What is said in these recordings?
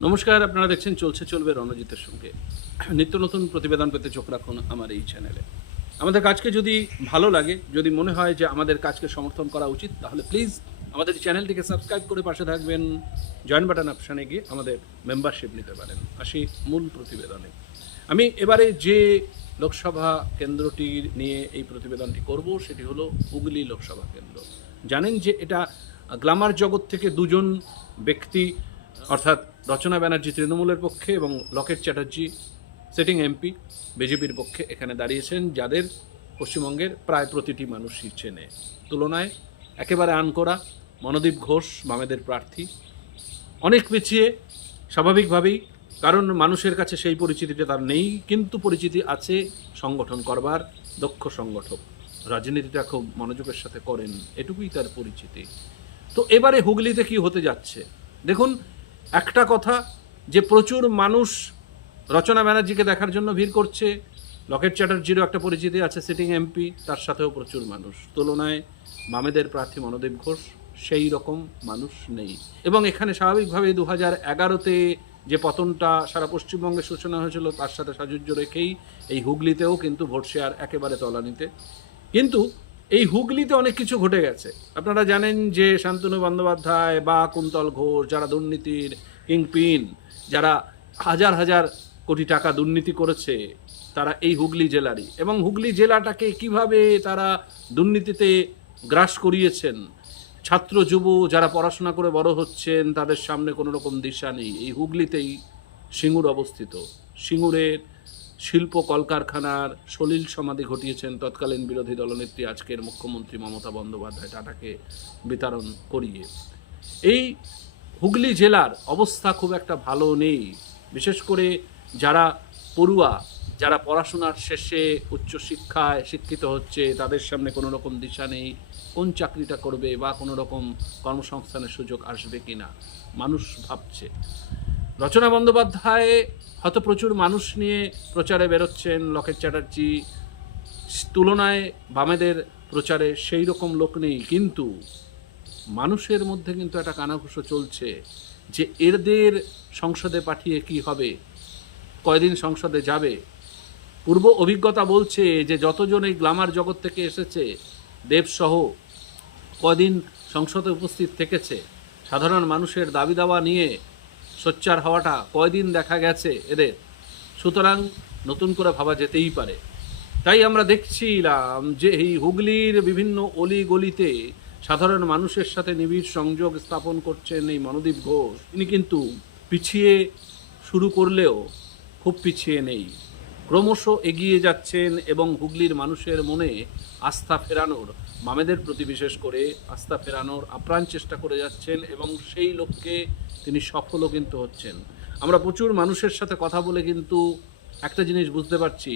নমস্কার, আপনারা দেখছেন চলছে, চলবে রণজিতের সঙ্গে। নিত্য নতুন প্রতিবেদন পেতে চোখ রাখুন আমার এই চ্যানেলে। আমাদের কাজকে যদি ভালো লাগে, যদি মনে হয় যে আমাদের কাজকে সমর্থন করা উচিত, তাহলে প্লিজ আমাদের চ্যানেলটিকে সাবস্ক্রাইব করে পাশে থাকবেন। জয়েন বাটন অপশানে গিয়ে আমাদের মেম্বারশিপ নিতে পারেন। আসি মূল প্রতিবেদনে। আমি এবারে যে লোকসভা কেন্দ্রটি নিয়ে এই প্রতিবেদনটি করব, সেটি হলো হুগলি লোকসভা কেন্দ্র। জানেন যে এটা গ্লামার জগৎ থেকে দুজন ব্যক্তি অর্থাৎ রচনা ব্যানার্জি তৃণমূলের পক্ষে এবং লকেট চ্যাটার্জি সিটিং এমপি বিজেপির পক্ষে এখানে দাঁড়িয়েছেন, যাদের পশ্চিমবঙ্গের প্রায় প্রতিটি মানুষই চেনে। তুলনায় একেবারে আনকোরা, মনোদীপ ঘোষ, বামেদের প্রার্থী। অনেক পিছিয়ে, স্বাভাবিকভাবেই, কারণ মানুষের কাছে সেই পরিচিতিটা তার নেই, কিন্তু পরিচিতি আছে সংগঠন করবার, দক্ষ সংগঠক। রাজনীতিটা খুব মনোযোগের সাথে করেন, এটুকুই তার পরিচিতি। তো এবারে হুগলিতে কি হতে যাচ্ছে? দেখুন একটা কথা, যে প্রচুর মানুষ রচনা ব্যানার্জিকে দেখার জন্য ভিড় করছে। লকেট চ্যাটার্জিরও একটা পরিচিতি আছে সিটিং এমপি তার সাথেও প্রচুর মানুষ। তুলনায় বামেদের প্রার্থী মনোদেব ঘোষ সেই রকম মানুষ নেই। এবং এখানে স্বাভাবিকভাবে দু হাজার এগারোতে যে পতনটা সারা পশ্চিমবঙ্গে সূচনা হয়েছিল, তার সাথে সাজুজ্য রেখেই এই হুগলিতেও কিন্তু ভোট শেয়ার একেবারে তলানিতে। কিন্তু এই হুগলিতে অনেক কিছু ঘটে গেছে। আপনারা জানেন যে শান্তনু বন্দ্যোপাধ্যায়, বা কুন্তল ঘোষ, যারা দুর্নীতির কিংপিন, যারা হাজার হাজার কোটি টাকা দুর্নীতি করেছে, তারা এই হুগলি জেলারই। এবং হুগলি জেলাটাকে কীভাবে তারা দুর্নীতিতে গ্রাস করিয়েছেন, ছাত্র যুব যারা পড়াশোনা করে বড় হচ্ছেন, তাদের সামনে কোনো রকম দিশা নেই। এই হুগলিতেই সিঙ্গুর অবস্থিত। সিঙ্গুরের শিল্প কলকারখানার সলিল সমাধি ঘটিয়েছেন তৎকালীন বিরোধী দলনেত্রী আজকের মুখ্যমন্ত্রী মমতা বন্দ্যোপাধ্যায় টাটাকে বিতরণ করিয়ে। এই হুগলি জেলার অবস্থা খুব একটা ভালো নেই, বিশেষ করে যারা পড়ুয়া, যারা পড়াশোনার শেষে উচ্চশিক্ষায় শিক্ষিত হচ্ছে, তাদের সামনে কোনো রকম দিশা নেই, কোন চাকরিটা করবে বা কোনো রকম কর্মসংস্থানের সুযোগ আসবে কি না মানুষ ভাবছে। রচনা বন্দ্যোপাধ্যায় হয়তো প্রচুর মানুষ নিয়ে প্রচারে বেরোচ্ছেন, লকেট চ্যাটার্জি তুলনায় বামেদের প্রচারে সেই রকম লোক নেই। কিন্তু মানুষের মধ্যে কিন্তু একটা কানাঘুষো চলছে যে এদের সংসদে পাঠিয়ে কি হবে, কয়দিন সংসদে যাবে। পূর্ব অভিজ্ঞতা বলছে যে যতজন এই গ্লামার জগৎ থেকে এসেছে, দেবসহ কদিন সংসদে উপস্থিত থেকেছে, সাধারণ মানুষের দাবি দাওয়া নিয়ে সোচ্চার হওয়াটা কয়দিন দেখা গেছে এদের। সুতরাং নতুন করে ভাবা যেতেই পারে। তাই আমরা দেখছিলাম যে এই হুগলির বিভিন্ন অলি গলিতে সাধারণ মানুষের সাথে নিবিড় সংযোগ স্থাপন করছেন এই মনোদীপ ঘোষ। তিনি কিন্তু পিছিয়ে শুরু করলেও খুব পিছিয়ে নেই। ক্রমশ এগিয়ে যাচ্ছেন এবং হুগলির মানুষের মনে আস্থা ফেরানোর মামেদের প্রতি বিশেষ করে আস্থা ফেরানোর আপ্রাণ চেষ্টা করে যাচ্ছেন এবং সেই লক্ষ্যে তিনি সফলও কিন্তু হচ্ছেন। আমরা প্রচুর মানুষের সাথে কথা বলে কিন্তু একটা জিনিস বুঝতে পারছি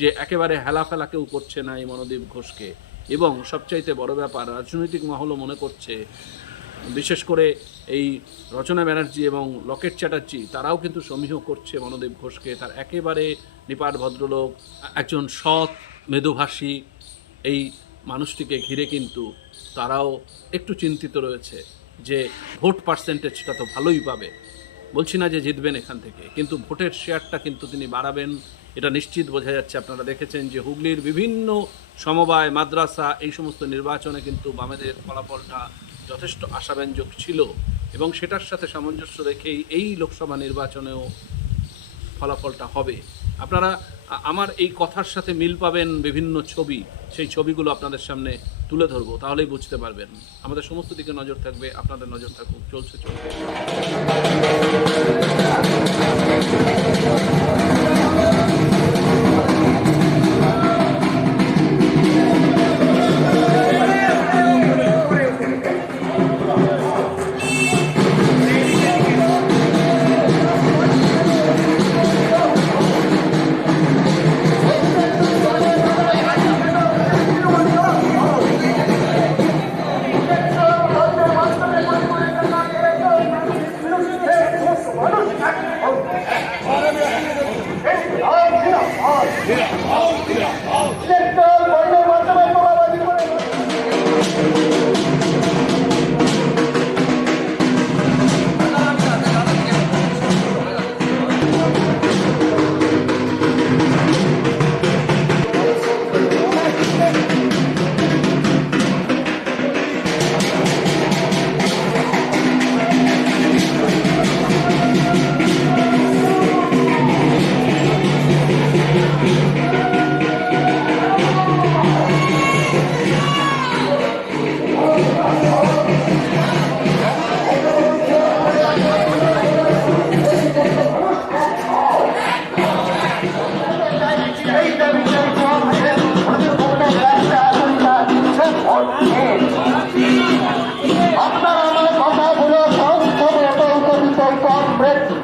যে একেবারে হেলাফেলা কেউ করছে না এই মনোদীপ ঘোষকে। এবং সবচাইতে বড় ব্যাপার, রাজনৈতিক মহলও মনে করছে, বিশেষ করে এই রচনা ব্যানার্জি এবং লকেট চ্যাটার্জি, তারাও কিন্তু সমীহ করছে মনোদেব ঘোষকে। তার একেবারে নিপাট ভদ্রলোক, একজন সৎ, মেধুভাষী, এই মানুষটিকে ঘিরে কিন্তু তারাও একটু চিন্তিত রয়েছে যে ভোট পার্সেন্টেজটা তো ভালোই পাবে। বলছি না যে জিতবেন এখান থেকে, কিন্তু ভোটের শেয়ারটা কিন্তু তিনি বাড়াবেন। এটা নিশ্চিত বোঝা যাচ্ছে, আপনারা দেখেছেন যে হুগলির বিভিন্ন সমবায়, মাদ্রাসা এই সমস্ত নির্বাচনে কিন্তু বামেদের ফলাফলটা যথেষ্ট আশাব্যঞ্জক ছিল এবং সেটার সাথে সামঞ্জস্য রেখেই এই লোকসভা নির্বাচনেও ফলাফলটা হবে। আপনারা আমার এই কথার সাথে মিল পাবেন বিভিন্ন ছবি। সেই ছবিগুলো আপনাদের সামনে তুলে ধরবো, তাহলেই বুঝতে পারবেন। আমাদের সমস্ত দিকে নজর থাকবে, আপনাদের নজর থাকুক চলছে।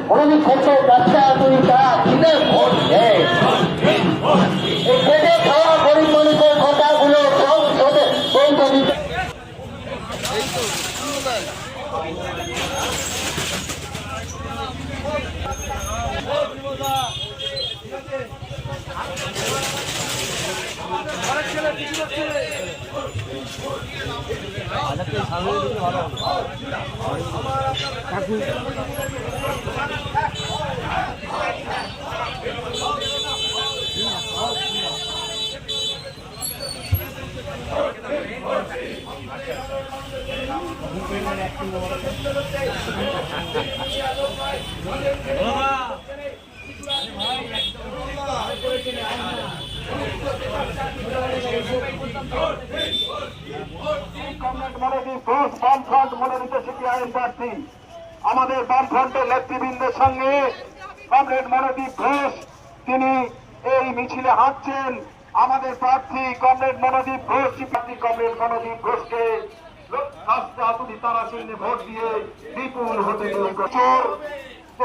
চলবে মনোনীত হচ্ছে ব্যবসা দুই তারা চিনে ভোট দেয়। এই খেটে খাওয়া গরিব মানুষের কথাগুলো সংসদে পৌঁছে দিতে কমরেড মনোদীপ ঘোষ বামফ্রন্ট মনোনীত সিপিআইএম প্রার্থী আমাদের বামফ্রন্টের নেতৃবৃন্দের সঙ্গে কমরেড মনোদীপ ঘোষ, তিনি এই মিছিলে হাঁটছেন। আমাদের প্রার্থী কমরেড মনোদীপ ঘোষ প্রার্থী কমরেড মনোদীপ ঘোষকে তারা চিহ্নে ভোট দিয়ে বিপুল হতে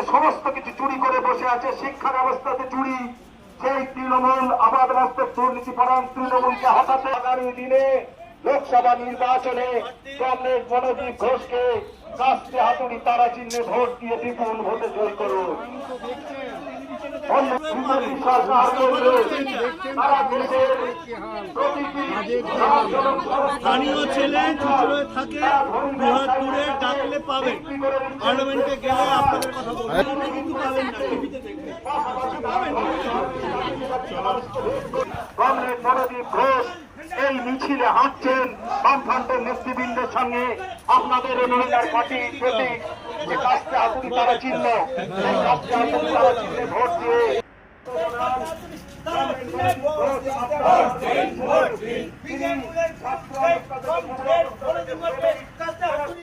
সমস্ত কিছু চুরি করে বসে আছে শিক্ষা ব্যবস্থাতে চুরি সেই তৃণমূল আবাদ রাস্তার দুর্নীতি পরায়ণ তৃণমূলকে হটাতে আগামী দিনে লোকসভা নির্বাচনে কংগ্রেস মনোদীপ ঘোষকে কাস্তে হাতুড়ি তারা চিহ্নে ভোট দিয়ে বিপুল ভোটে জয় করুন স্থানীয় ছেলে চুচড়োয় থাকে বৃহৎ দূরে ডাকলে পাবেন পার্লামেন্টে গেলে আপনাদের কথা বলবেন কিন্তু পাবেন এই মিছিলে হাঁটছেন বামফ্রন্টের নেতৃবৃন্দের সঙ্গে। আপনাদের অনুরোধের পার্টি প্রতি যে কাজটা হাতুড়ি তারা চিহ্ন। সেই কাজটা হাতুড়ি তারা চিহ্নে। ভোট দিয়ে বিজেপি